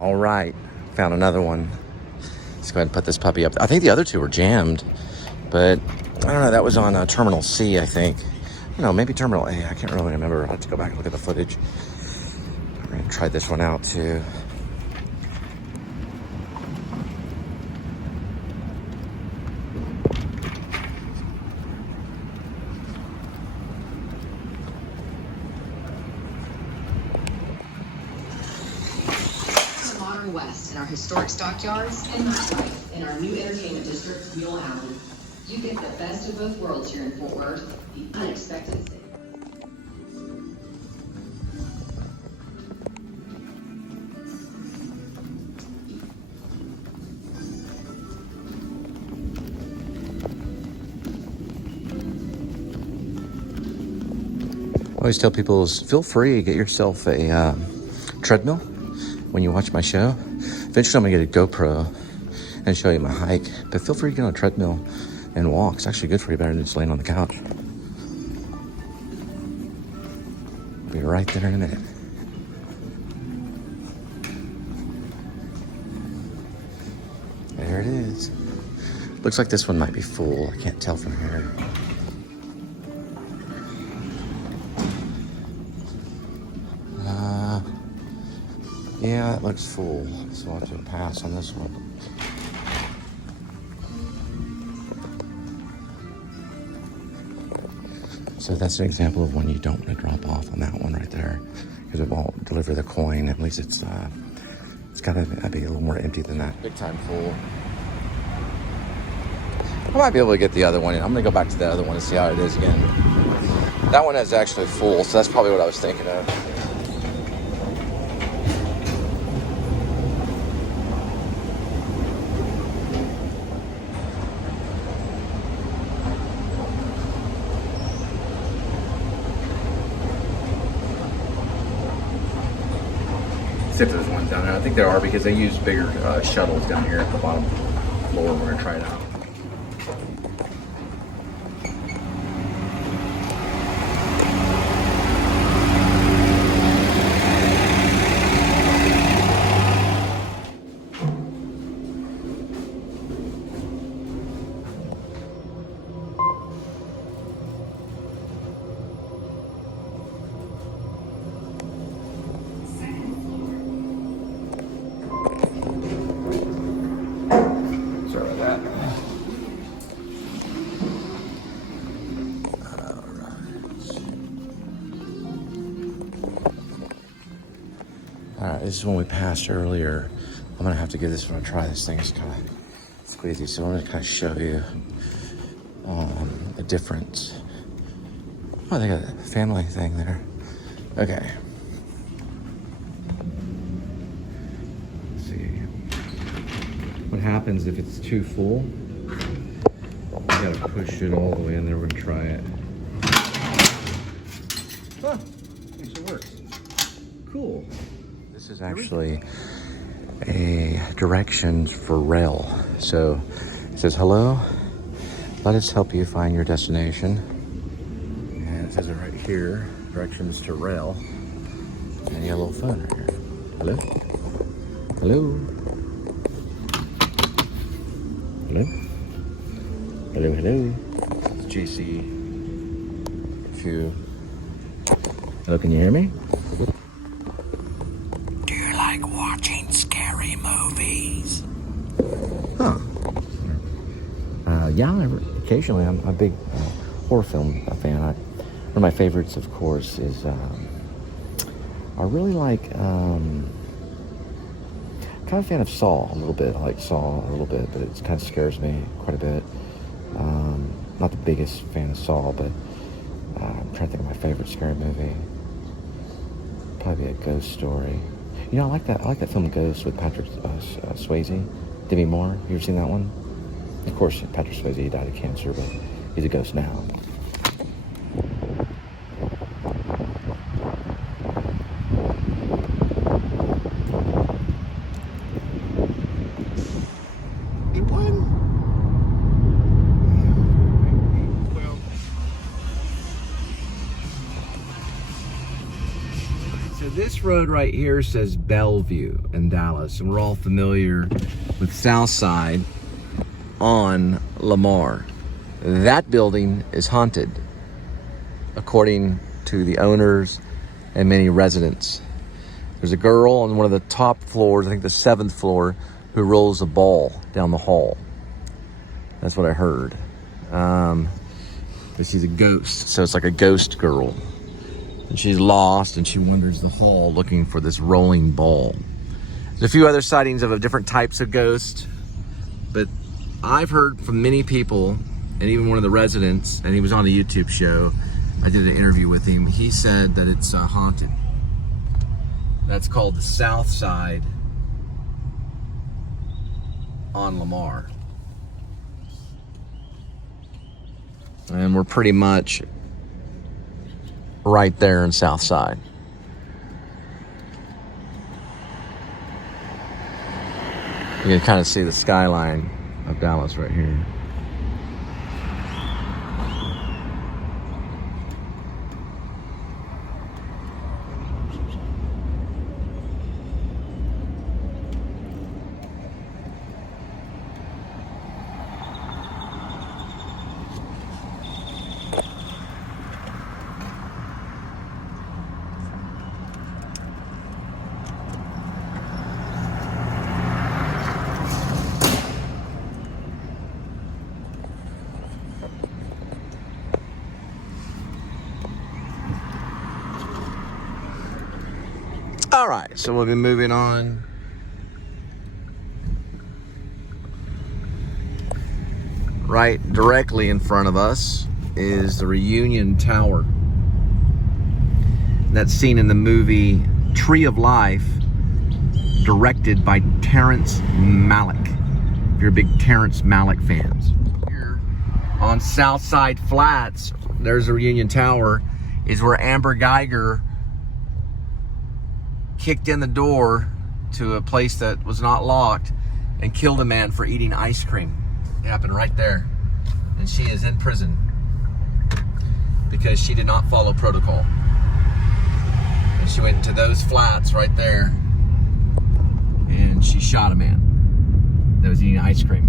All right, found another one. Let's go ahead and put this puppy up. I think the other two were jammed, but I don't know. That was on Terminal C, I think. No, maybe Terminal A. I can't really remember. I'll have to go back and look at the footage. We're gonna try this one out too. West in our historic stockyards and nightlife in our new entertainment district, Mule Alley. You get the best of both worlds here in Fort Worth, the unexpected city. I always tell people, feel free to get yourself a treadmill when you watch my show. Eventually I'm gonna get a GoPro and show you my hike, but feel free to get on a treadmill and walk. It's actually good for you, better than just laying on the couch. I'll be right there in a minute. There it is. Looks like this one might be full. I can't tell from here. Yeah, it looks full, so I'll have to pass on this one. So that's an example of when you don't want to drop off on that one right there, because it won't deliver the coin. At least it's got to be a little more empty than that. Big time full. I might be able to get the other one. I'm gonna go back to the other one and see how it is again. That one is actually full, so that's probably what I was thinking of. If there's ones down there. I think there are, because they use bigger shuttles down here at the bottom floor. We're gonna try it out. Alright, this is one we passed earlier. I'm gonna have to give this one a try. This thing is kind of squeezy, so I'm gonna kind of show you the difference. Oh, they got a family thing there. Okay. Let's see. What happens if it's too full? You gotta push it all the way in there. We're gonna try it. Huh, actually works. Cool. This is actually a directions for rail. So it says, hello, let us help you find your destination. And it says it right here, directions to rail. And you got a little phone right here. Hello? Hello? Hello? Hello, hello. It's GC. If you... Hello, can you hear me? Watching scary movies. Huh. Yeah, occasionally. I'm a big horror film fan. One of my favorites, of course, is I really like kind of a fan of Saw a little bit. I like Saw a little bit, but it kind of scares me quite a bit. Not the biggest fan of Saw, but I'm trying to think of my favorite scary movie. Probably a ghost story. You know, I like that film Ghost with Patrick Swayze, Demi Moore. You ever seen that one? Of course, Patrick Swayze died of cancer, but he's a ghost now. It won. Well, so this this road right here says Bellevue in Dallas, and we're all familiar with Southside on Lamar. That building is haunted, according to the owners and many residents. There's a girl on one of the top floors, I think the 7th floor, who rolls a ball down the hall. That's what I heard. But she's a ghost, so it's like a ghost girl. And she's lost, and she wanders the hall looking for this rolling ball. There's a few other sightings of different types of ghosts, but I've heard from many people, and even one of the residents, and he was on a YouTube show, I did an interview with him, he said that it's haunted. That's called the South Side on Lamar. And we're pretty much right there in South Side. You can kind of see the skyline of Dallas right here. All right, so we'll be moving on. Right directly in front of us is the Reunion Tower. That's seen in the movie Tree of Life, directed by Terrence Malick. If you're big Terrence Malick fans. Here on Southside Flats, there's the Reunion Tower, is where Amber Geiger kicked in the door to a place that was not locked and killed a man for eating ice cream. It happened right there. And she is in prison because she did not follow protocol. And she went into those flats right there and she shot a man that was eating ice cream.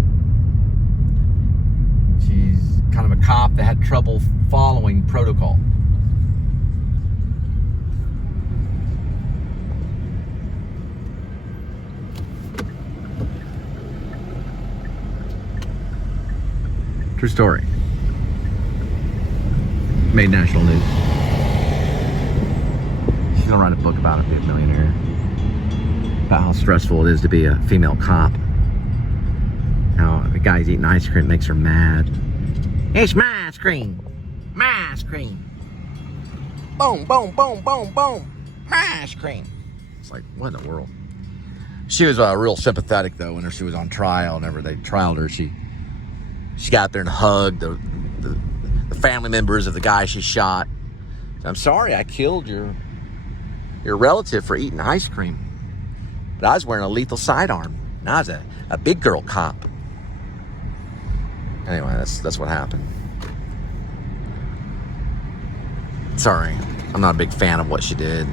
She's kind of a cop that had trouble following protocol. True story. Made national news. She's gonna write a book about it, be a millionaire. About how stressful it is to be a female cop. How the guy's eating ice cream makes her mad. It's my ice cream. My ice cream. Boom, boom, boom, boom, boom. My ice cream. It's like, what in the world? She was real sympathetic though when she was on trial. Whenever they trialed her, she got up there and hugged the family members of the guy she shot. I'm sorry I killed your relative for eating ice cream. But I was wearing a lethal sidearm. And I was a big girl cop. Anyway, that's what happened. Sorry, I'm not a big fan of what she did.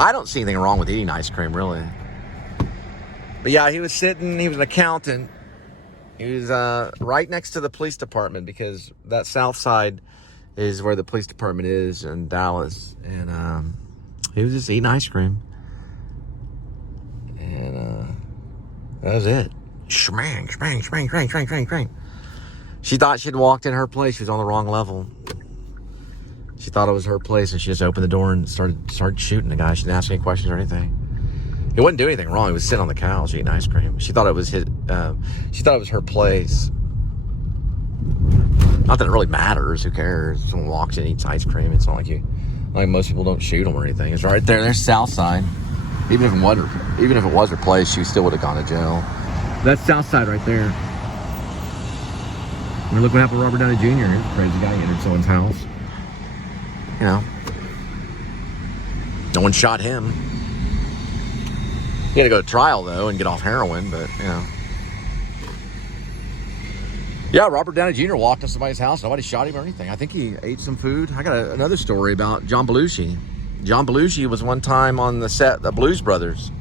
I don't see anything wrong with eating ice cream, really. But yeah, he was an accountant. He was right next to the police department because that South Side is where the police department is in Dallas. And he was just eating ice cream. And that was it. Shmang, shmang, shmang, shmang, shmang, shmang, shmang. She thought she'd walked in her place. She was on the wrong level. She thought it was her place, and she just opened the door and started shooting the guy. She didn't ask any questions or anything. He wouldn't do anything wrong. He was sitting on the couch eating ice cream. She thought it was his. She thought it was her place. Not that it really matters. Who cares? Someone walks in and eats ice cream. It's not like most people don't shoot them or anything. It's right there. There's Southside. Even if it was her place, she still would have gone to jail. That's Southside right there. I mean, look what happened to Robert Downey Jr. He's a crazy guy. He entered someone's house. You know, no one shot him. He had to go to trial, though, and get off heroin, but, you know. Yeah, Robert Downey Jr. walked to somebody's house. Nobody shot him or anything. I think he ate some food. I got another story about John Belushi. John Belushi was one time on the set of the Blues Brothers.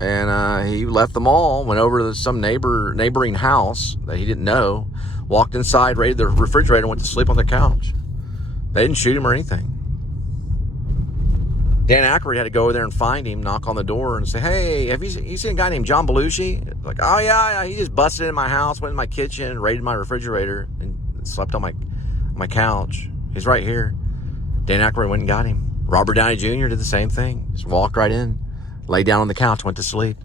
And he left them all, went over to some neighboring house that he didn't know, walked inside, raided the refrigerator, and went to sleep on the couch. They didn't shoot him or anything. Dan Aykroyd had to go over there and find him, knock on the door, and say, "Hey, have you seen a guy named John Belushi?" Like, "Oh, yeah, he just busted in my house, went in my kitchen, raided my refrigerator, and slept on my couch. He's right here." Dan Aykroyd went and got him. Robert Downey Jr. did the same thing. Just walked right in, laid down on the couch, went to sleep.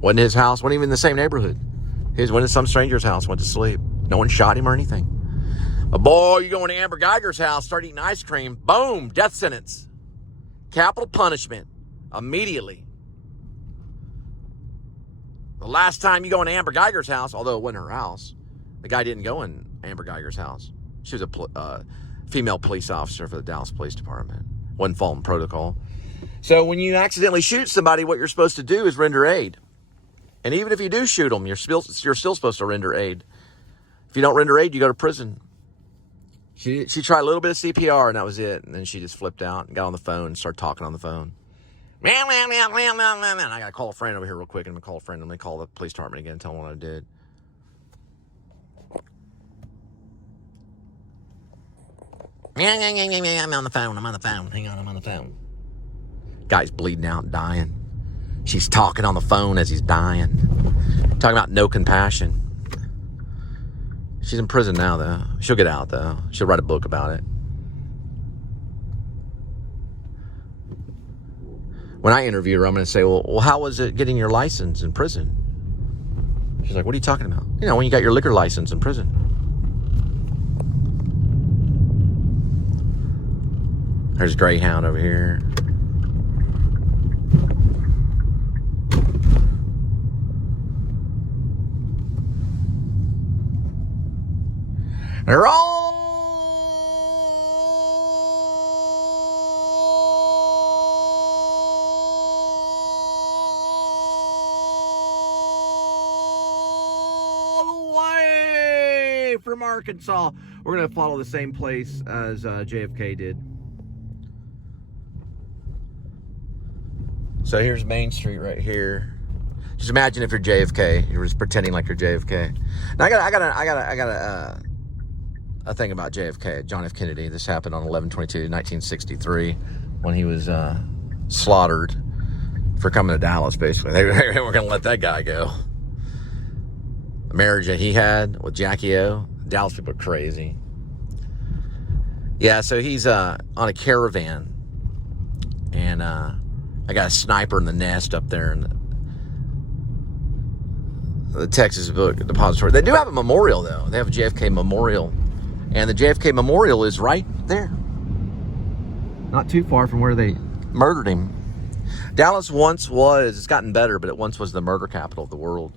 Wasn't his house, wasn't even in the same neighborhood. He went to some stranger's house, went to sleep. No one shot him or anything. But boy, you go into Amber Geiger's house, start eating ice cream, boom, death sentence. Capital punishment, immediately. The last time you go into Amber Geiger's house, although it wasn't her house, the guy didn't go in Amber Geiger's house. She was a female police officer for the Dallas Police Department. Wasn't following protocol. So when you accidentally shoot somebody, what you're supposed to do is render aid. And even if you do shoot them, you're still supposed to render aid. If you don't render aid, you go to prison. She tried a little bit of CPR, and that was it. And then she just flipped out and got on the phone and started talking on the phone. I got to call a friend over here real quick. I'm going to call a friend. I'm going to call the police department again and tell them what I did. I'm on the phone. Hang on, I'm on the phone. Guy's bleeding out and dying. She's talking on the phone as he's dying. Talking about no compassion. She's in prison now, though. She'll get out, though. She'll write a book about it. When I interview her, I'm going to say, well, how was it getting your license in prison? She's like, what are you talking about? You know, when you got your liquor license in prison. There's Greyhound over here. They're all the way from Arkansas. We're going to follow the same place as JFK did. So here's Main Street right here. Just imagine if you're JFK, you're just pretending like you're JFK. Now I got a thing about JFK, John F. Kennedy. This happened on 11/22/1963 when he was slaughtered for coming to Dallas. Basically, they were going to let that guy go. The marriage that he had with Jackie O. Dallas people are crazy. Yeah, so he's on a caravan, and I got a sniper in the nest up there in the Texas Book Depository. They do have a memorial, though. They have a JFK memorial. And the JFK memorial is right there. Not too far from where they murdered him. Dallas once was, it's gotten better, but it once was the murder capital of the world.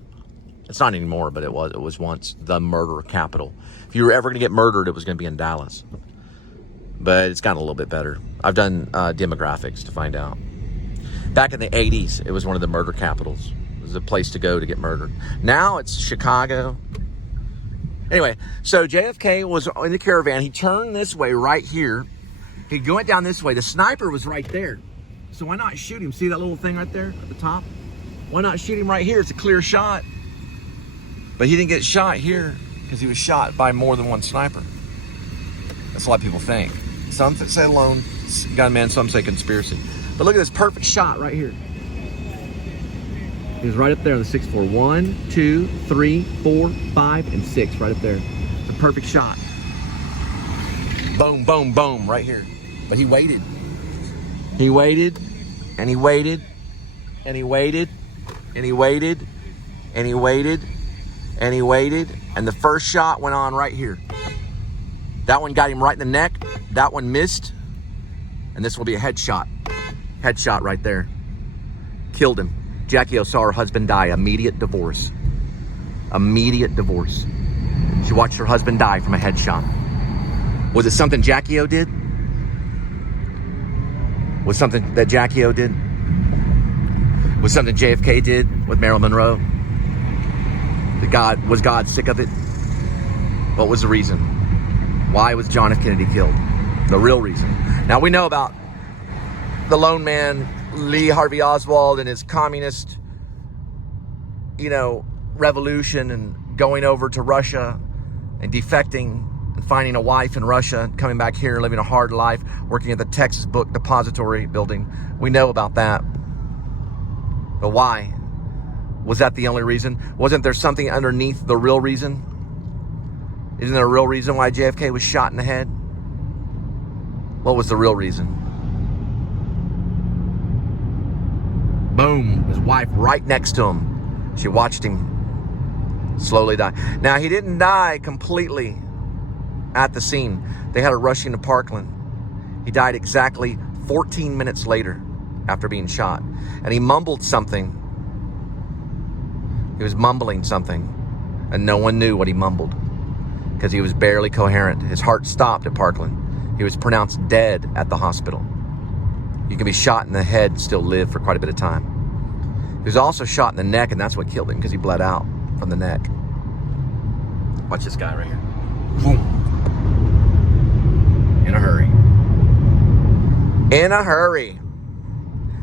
It's not anymore, but it was once the murder capital. If you were ever going to get murdered, it was going to be in Dallas. But it's gotten a little bit better. I've done demographics to find out. Back in the 80s, it was one of the murder capitals. It was a place to go to get murdered. Now it's Chicago. Anyway, so JFK was in the caravan. He turned this way right here. He went down this way. The sniper was right there. So why not shoot him? See that little thing right there at the top? Why not shoot him right here? It's a clear shot. But he didn't get shot here because he was shot by more than one sniper. That's a lot of people think. Some say lone gunman, some say conspiracy. But look at this perfect shot right here. He was right up there on the 6-4. 1, 2, 3, 4, 5, and 6 right up there. It's a perfect shot. Boom, boom, boom, right here. But he waited. He waited, and he waited, and he waited, and he waited, and he waited, and he waited, and the first shot went on right here. That one got him right in the neck. That one missed, and this will be a headshot. Headshot right there. Killed him. Jackie O saw her husband die. Immediate divorce. Immediate divorce. She watched her husband die from a headshot. Was it something Jackie O did? Was something that Jackie O did? Was something JFK did with Marilyn Monroe? Was God sick of it? What was the reason? Why was John F. Kennedy killed? The real reason. Now we know about the lone man, Lee Harvey Oswald, and his communist, revolution, and going over to Russia and defecting and finding a wife in Russia and coming back here, living a hard life, working at the Texas Book Depository building. We know about that. But why? Was that the only reason? Wasn't there something underneath the real reason? Isn't there a real reason why JFK was shot in the head? What was the real reason? Boom, his wife right next to him. She watched him slowly die. Now, he didn't die completely at the scene. They had to rush him to Parkland. He died exactly 14 minutes later after being shot. And he mumbled something. He was mumbling something. And no one knew what he mumbled because he was barely coherent. His heart stopped at Parkland. He was pronounced dead at the hospital. You can be shot in the head and still live for quite a bit of time. He was also shot in the neck, and that's what killed him because he bled out from the neck. Watch this guy right here. Boom. In a hurry. In a hurry.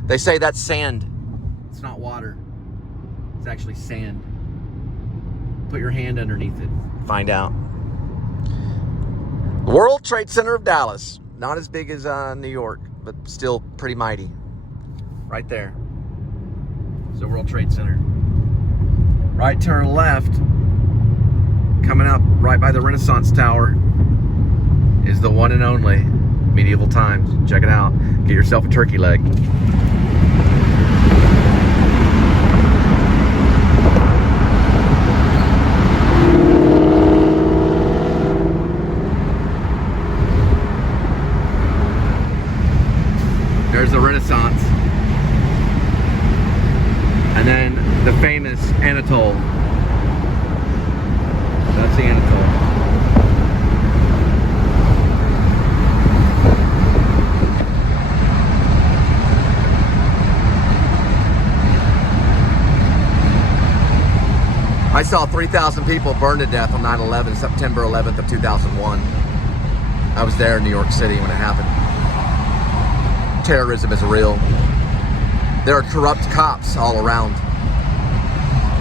They say that's sand. It's not water. It's actually sand. Put your hand underneath it. Find out. World Trade Center of Dallas. Not as big as New York, but still pretty mighty. Right there. It's the World Trade Center. Right to our left, coming up right by the Renaissance Tower, is the one and only Medieval Times. Check it out. Get yourself a turkey leg. There's the Renaissance. And then the famous Anatole. That's the Anatole. I saw 3,000 people burned to death on 9/11, September 11th of 2001. I was there in New York City when it happened. Terrorism is real. There are corrupt cops all around.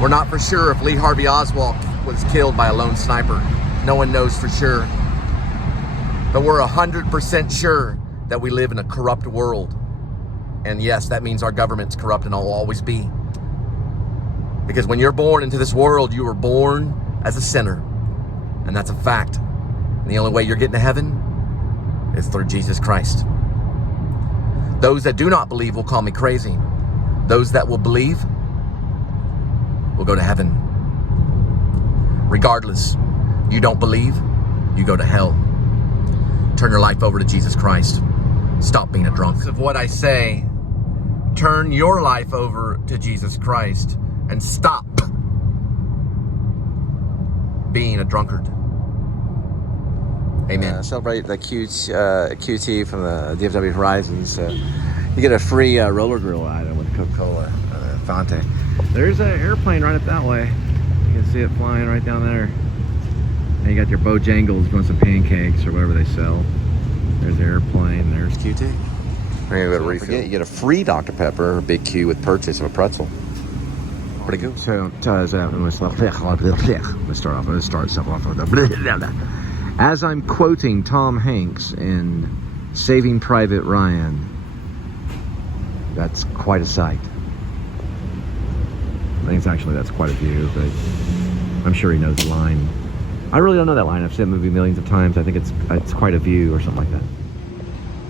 We're not for sure if Lee Harvey Oswald was killed by a lone sniper. No one knows for sure. But we're 100% sure that we live in a corrupt world. And yes, that means our government's corrupt and will always be. Because when you're born into this world, you were born as a sinner. And that's a fact. And the only way you're getting to heaven is through Jesus Christ. Those that do not believe will call me crazy. Those that will believe will go to heaven. Regardless, you don't believe, you go to hell. Turn your life over to Jesus Christ. Stop being a drunk. Of what I say, turn your life over to Jesus Christ and stop being a drunkard. Amen. Celebrate the QT from the DFW Horizon. So you get a free roller grill item with Coca-Cola Fonte. There's an airplane right up that way. You can see it flying right down there. And you got your Bojangles doing some pancakes or whatever they sell. There's the airplane. There's QT. We're gonna go to refill. Forget, you get a free Dr. Pepper, a big Q with purchase of a pretzel. Pretty good. So let's start off. Let's start stuff off with the. As I'm quoting Tom Hanks in Saving Private Ryan, that's quite a sight. I think that's quite a view, but I'm sure he knows the line. I really don't know that line. I've seen the movie millions of times. I think it's quite a view or something like that.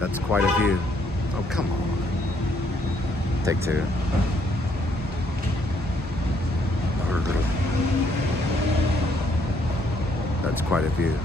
That's quite a view. Oh, come on. Take two. That's quite a view.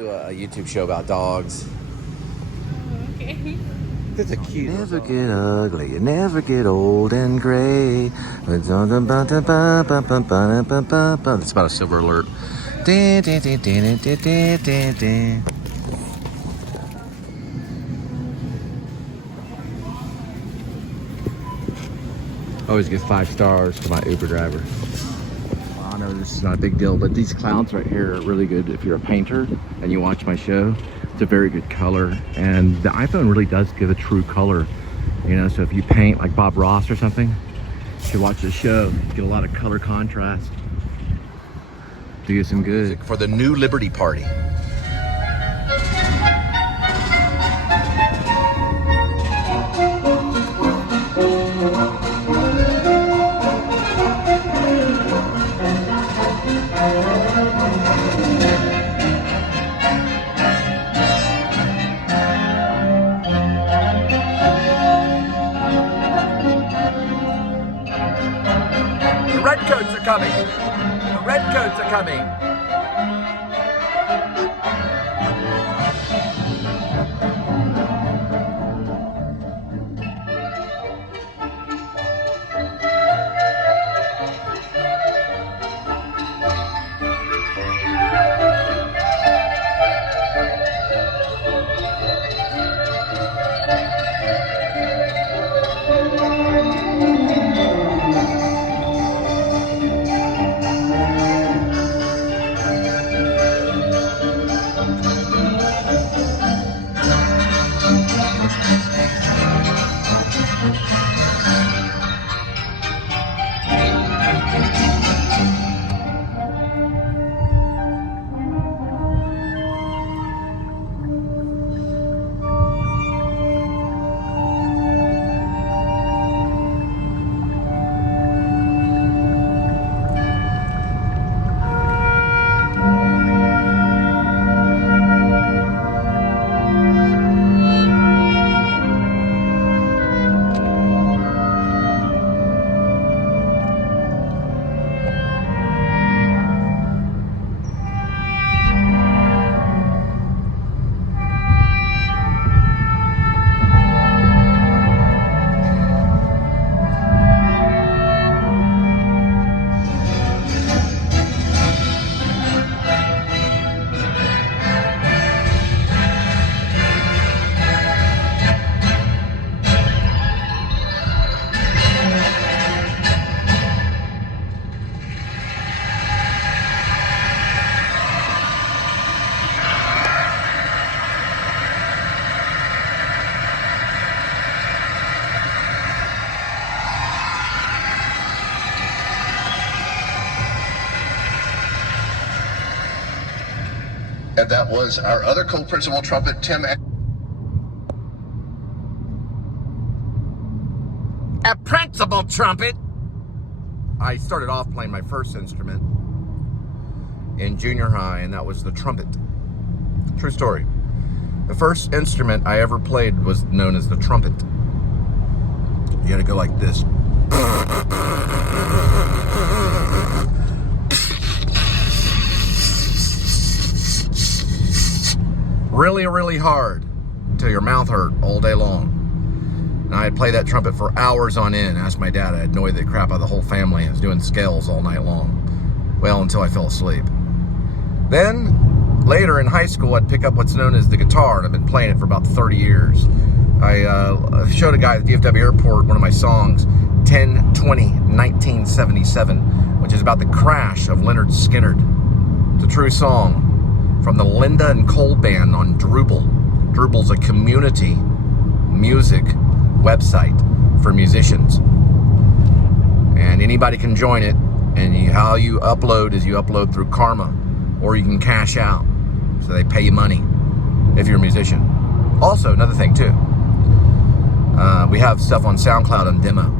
do a YouTube show about dogs. Okay. It's a cute. Never get ugly, you never get old and gray. It's about a silver alert. Always give 5 stars to my Uber driver. I know this is not a big deal, but these clouds right here are really good if you're a painter and you watch my show. It's a very good color, and the iPhone really does give a true color, you know. So if you paint like Bob Ross or something, if you watch the show, you get a lot of color contrast. Do you some good for the new Liberty Party. The redcoats are coming. The redcoats are coming. And that was our other co-principal trumpet, Tim. A principal trumpet. I started off playing my first instrument in junior high, and that was the trumpet. True story. The first instrument I ever played was known as the trumpet. You had to go like this. Really, really hard until your mouth hurt all day long. And I'd play that trumpet for hours on end. Asked my dad. I annoyed the crap out of the whole family. I was doing scales all night long. Well, until I fell asleep. Then, later in high school, I'd pick up what's known as the guitar, and I've been playing it for about 30 years. I showed a guy at the DFW airport one of my songs, 10/20/1977, which is about the crash of Leonard Skinner. It's a true song from the Linda and Cole band on Drooble. Drooble's a community music website for musicians. And anybody can join it, and how you upload is you upload through Karma, or you can cash out. So they pay you money if you're a musician. Also, another thing too, we have stuff on SoundCloud and demo.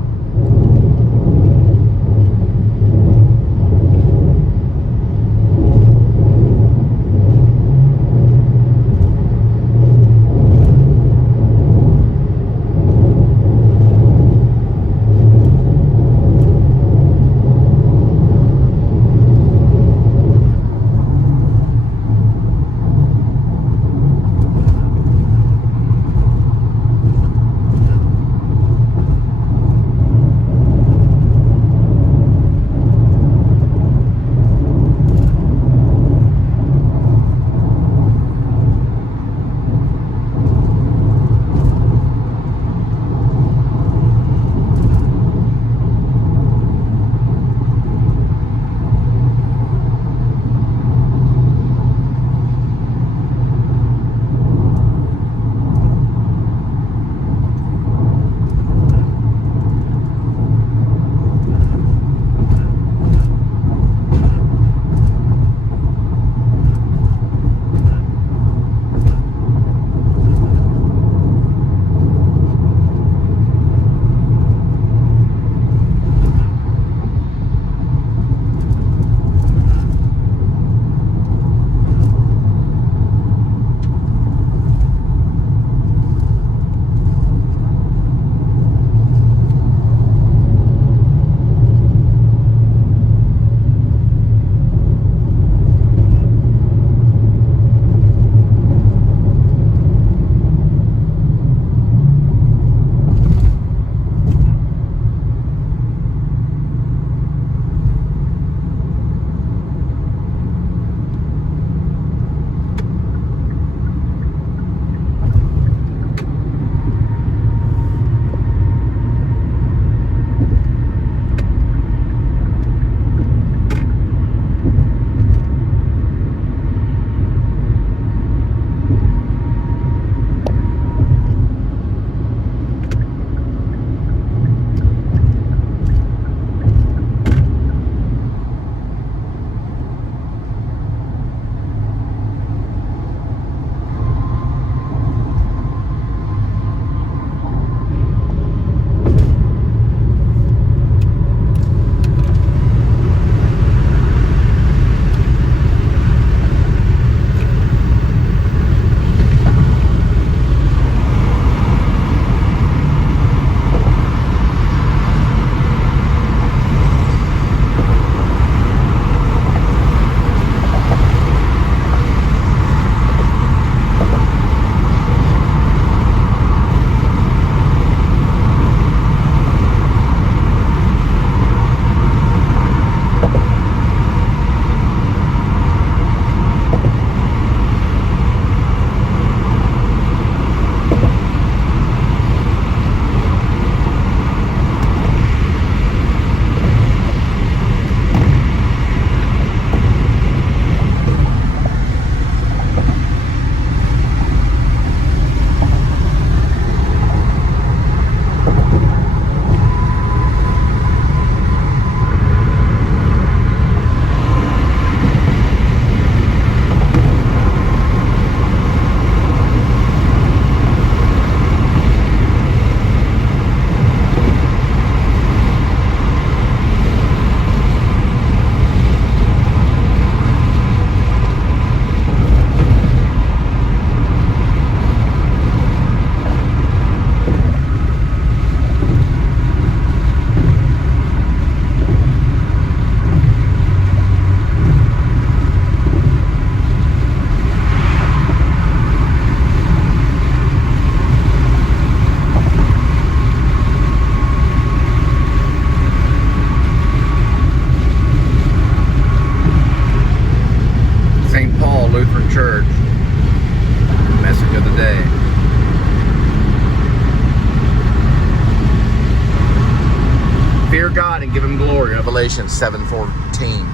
Fear God and give him glory. Revelations 7:14.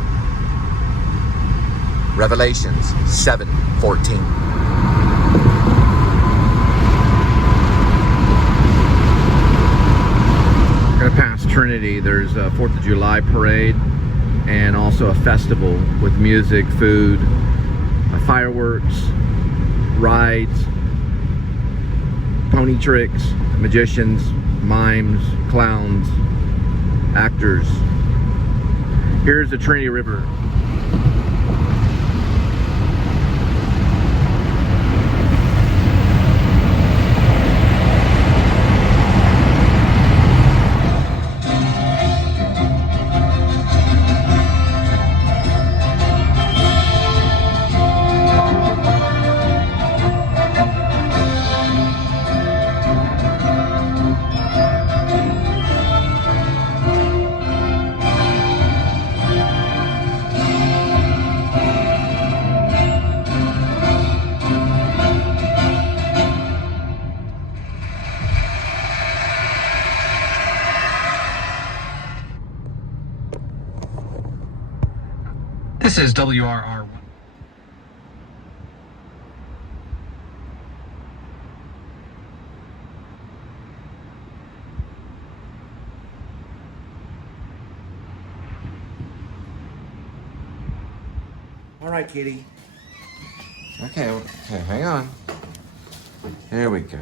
Revelations 7:14. We're gonna pass Trinity. There's a 4th of July parade and also a festival with music, food, fireworks, rides, pony tricks, magicians, mimes, clowns, actors. Here's the Trinity River. This is WRR1. All right, kitty. Okay, hang on. There we go.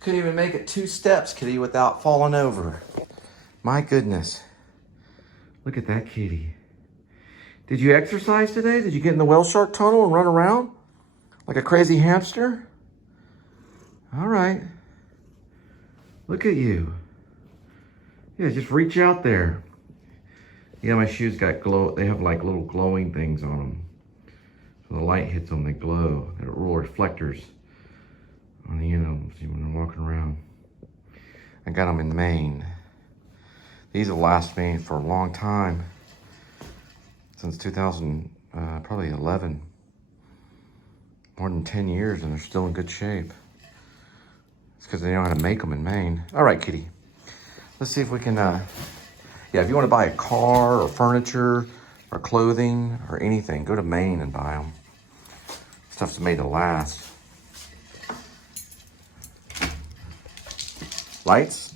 Couldn't even make it 2 steps, kitty, without falling over. My goodness. Look at that kitty. Did you exercise today? Did you get in the whale shark tunnel and run around like a crazy hamster? All right. Look at you. Yeah, just reach out there. Yeah, my shoes got glow. They have like little glowing things on them. So the light hits them, they glow. They're little reflectors on the, when they're walking around. I got them in Maine. These will last me for a long time. Since 2000, probably 11. More than 10 years and they're still in good shape. It's because they know how to make them in Maine. All right, kitty. Let's see if we can, yeah, if you want to buy a car or furniture or clothing or anything, go to Maine and buy them. Stuff's made to last. Lights?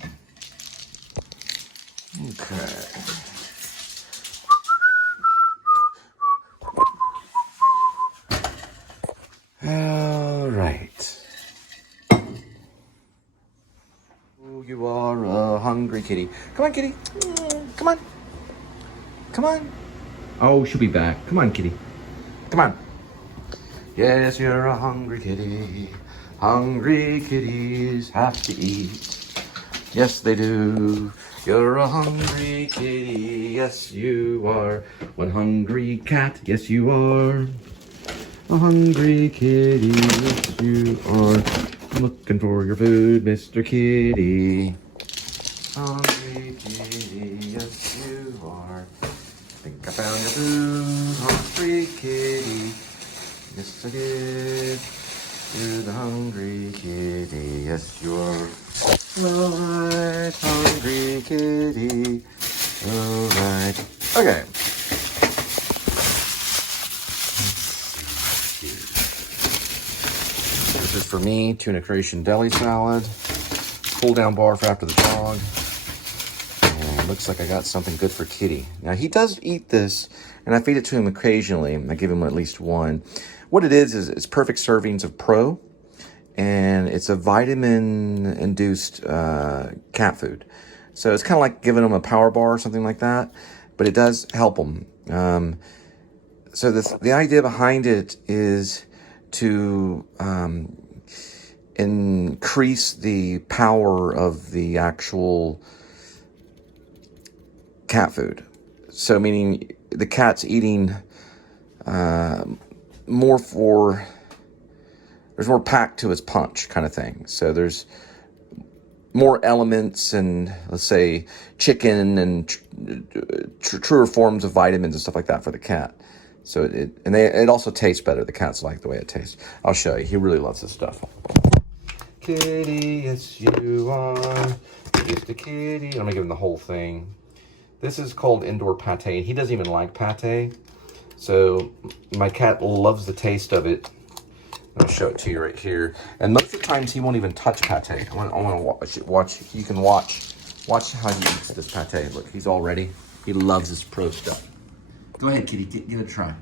Okay. All right. Oh, you are a hungry kitty. Come on, kitty. Come on. Come on. Oh, she'll be back. Come on, kitty. Come on. Yes, you're a hungry kitty. Hungry kitties have to eat. Yes, they do. You're a hungry kitty. Yes, you are. One hungry cat. Yes, you are. A hungry kitty. Yes, you are. I'm looking for your food, Mr. Kitty. Hungry kitty. Yes, you are. Think I found your food, hungry kitty. Yes, I did. You're the hungry kitty. Yes, you are. Right, hungry kitty. All right. Okay. This is for me, tuna creation deli salad. Pull down bar for after the dog. And looks like I got something good for kitty. Now he does eat this, and I feed it to him occasionally. I give him at least one. What it is it's perfect servings of Pro. And it's a vitamin-induced cat food. So it's kind of like giving them a power bar or something like that, but it does help them. So the idea behind it is to increase the power of the actual cat food. So meaning the cat's eating more for... There's more packed to its punch kind of thing. So there's more elements and, let's say, chicken and truer forms of vitamins and stuff like that for the cat. So it also tastes better. The cats like the way it tastes. I'll show you. He really loves this stuff. Kitty, it's you on. Just a kitty. I'm gonna give him the whole thing. This is called indoor pate, and he doesn't even like pate. So my cat loves the taste of it. I'll show it to you right here. And most of the times he won't even touch pate. I want to watch. You can watch how he eats this pate. Look, he's all ready. He loves this pro stuff. Go ahead, kitty, give it a try.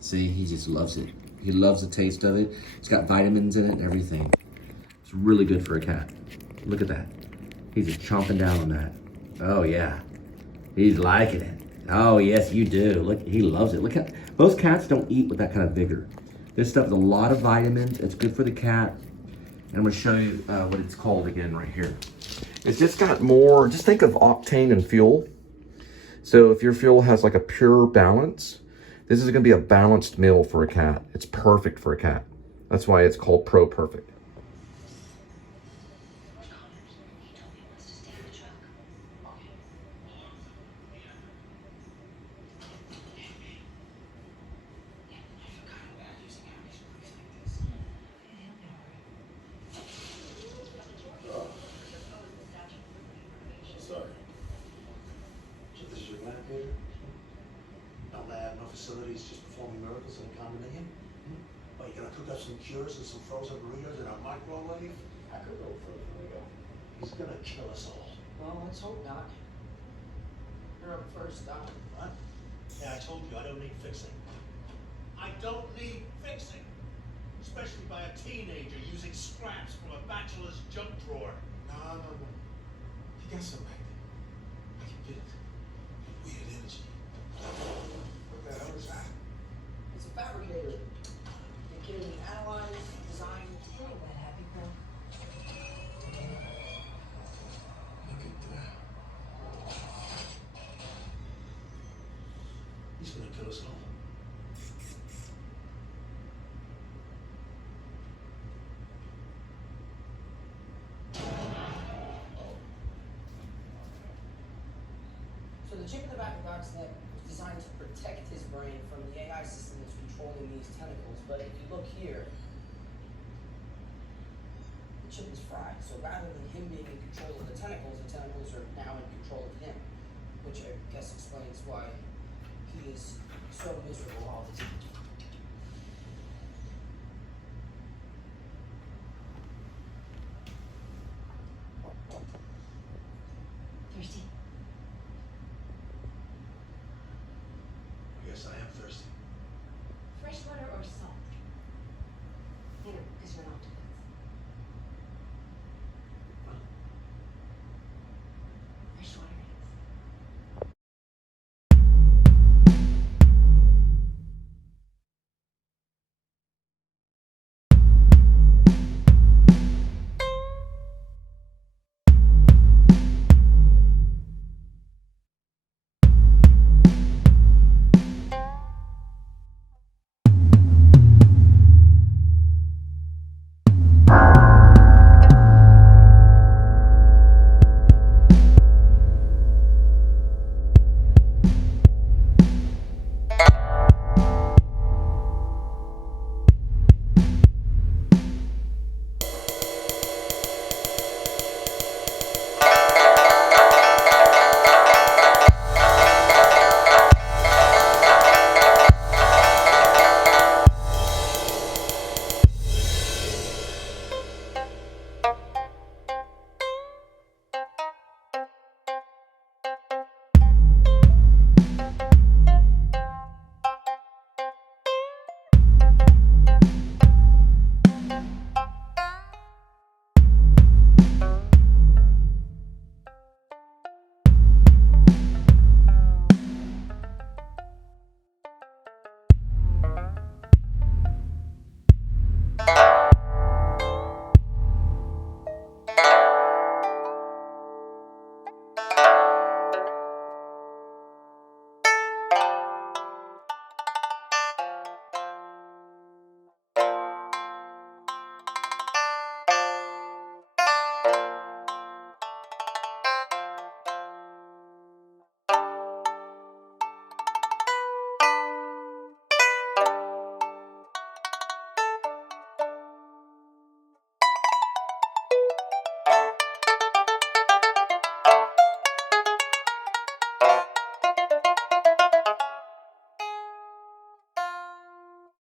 See, he just loves it. He loves the taste of it. It's got vitamins in it and everything. It's really good for a cat. Look at that. He's just chomping down on that. Oh yeah, he's liking it. Oh yes, you do. Look, he loves it. Look at, most cats don't eat with that kind of vigor. This stuff has a lot of vitamins. It's good for the cat. And I'm gonna show you what it's called again right here. It's just got more, just think of octane and fuel. So if your fuel has like a pure balance, this is gonna be a balanced meal for a cat. It's perfect for a cat. That's why it's called Pro Perfect. Sorry. So this is your landscaper? No lab, no facilities, just performing miracles in a condominium? Oh, you gonna cook up some cures and some frozen burritos in a microwave? I could go frozen burrito. He's gonna kill us all. Well, let's hope not. You're up first, Doc. What? Yeah, I told you, I don't need fixing. I don't need fixing. Especially by a teenager using scraps from a bachelor's junk drawer. No. You got some right there. I can get it. Weird energy. What the hell is that? It's a fabricator. It can analyze, design. You ain't that happy, bro. Look at that. He's gonna kill us all. So the chip in the back of Doc's neck was designed to protect his brain from the AI system that's controlling these tentacles. But if you look here, the chip is fried. So rather than him being in control of the tentacles are now in control of him, which I guess explains why he is so miserable all the time.